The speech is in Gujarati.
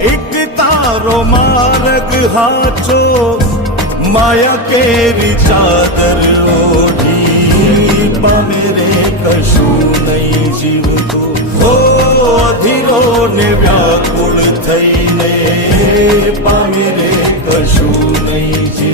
એક તારો માર્ગ હાચો માયા કેરી ચાદર ઓઢી પામે રે કશું નહીં જીવતો હો અધીરો ને વ્યાકુળ થઈને પામે રે કશું નહીં જીવતો